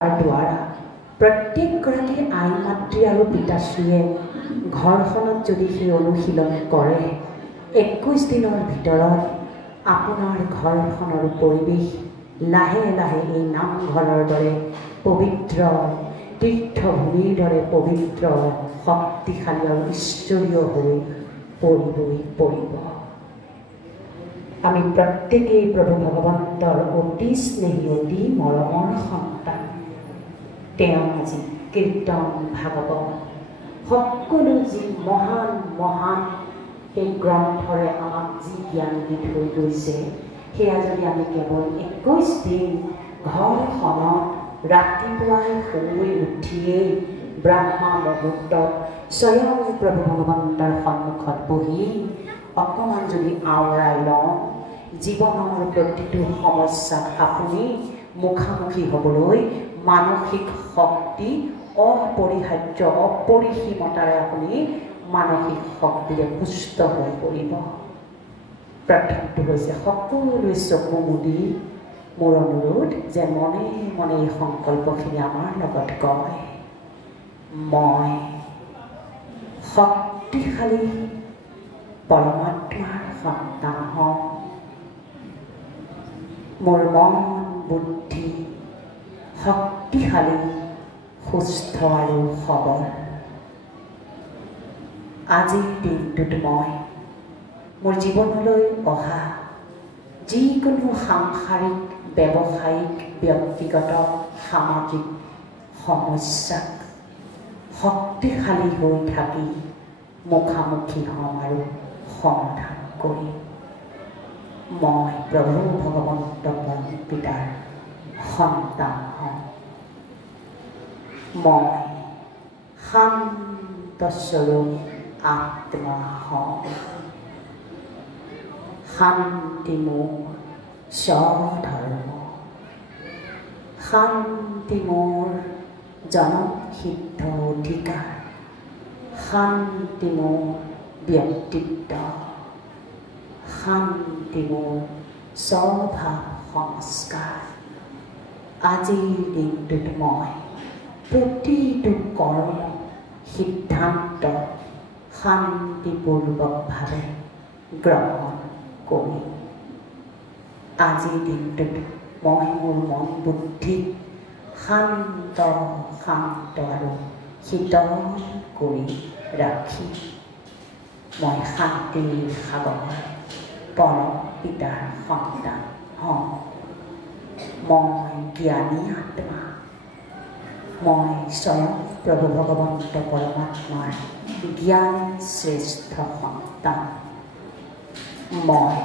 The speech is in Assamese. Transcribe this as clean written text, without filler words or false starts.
द्वारा प्रत्येकगराकी आई मातृ और पिताश्रीये घरखनत जदि সেই অনুশীলন करे 21 दिনৰ ভিতৰত আপোনাৰ ঘৰখনৰ পৰিৱেশ লাহে লাহে এই নামঘৰৰ দৰে পবিত্ৰ তীৰ্থভূমিৰ দৰে পবিত্ৰ শক্তিশালী আৰু ঈশ্বৰীয় হৈ পৰিব। আমি প্ৰত্যেকেই প্ৰভু ভগৱন্তৰ অতি স্নেহী অতি মৰমৰ সন্তান। তেওঁ আজি কীৰ্তন ভাগৱত সকলো যি মহান মহান এই গ্ৰন্থৰে আমাক যি জ্ঞান দি থৈ গৈছে সেয়া যদি আমি কেৱল 21 দিন ঘৰখনত ৰাতিপুৱাই শুই উঠিয়েই ব্ৰহ্মা মুহূৰ্তত স্বয়ং প্ৰভু ভগৱন্তৰ সন্মুখত বহি অকণমান যদি আওৰাই লওঁ জীৱনৰ প্ৰতিটো সমস্যাত আপুনি মুখামুখি হ'বলৈ মানসিক শক্তি অপৰিহাৰ্য অপৰিসীমতাৰে আপুনি মানসিক শক্তিৰে পুষ্ট হৈ পৰিব। প্ৰথমটো হৈছে সকলোৱে চকু মুদি মোৰ অনুৰোধ যে মনে মনে এই সংকল্পখিনি আমাৰ লগত কয়, মই শক্তিশালী পৰমাত্মাৰ সন্তান হওঁ। মোৰ মন বুদ্ধি শক্তিশালী সুস্থ আৰু সবল। আজিৰ দিনটোত মই মোৰ জীৱনলৈ অহা যিকোনো সাংসাৰিক ব্যৱসায়িক ব্যক্তিগত সামাজিক সমস্যাক শক্তিশালী হৈ থাকি মুখামুখি হ'ম আৰু সমাধান কৰিম। মই প্ৰভু ভগৱন্ত পিতাৰ সন্তান হওঁ। মই শান্তস্বৰূপ আত্মা হওঁ। শান্তি মোৰ স্বধৰ্ম। শান্তি মোৰ জনসিদ্ধ অধিকাৰ। শান্তি মোৰ ব্যক্তিত্ব। শান্তি মোৰ স্বভাৱ সংস্কাৰ। আজিৰ দিনটোত মই প্ৰতিটো কৰ্ম সিদ্ধান্ত শান্তিপূৰ্বকভাৱে গ্ৰহণ কৰিম। আজিৰ দিনটোত মই মোৰ মন বুদ্ধি শান্ত আৰু শীতল কৰি ৰাখি মই শান্তিৰ সাগৰ পৰম পিতাৰ সন্তান হওঁ। মই জ্ঞানী আত্মা। মই স্বয়ং প্ৰভু ভগৱন্ত পৰমাত্মাৰ জ্ঞান শ্ৰেষ্ঠ সন্তান। মই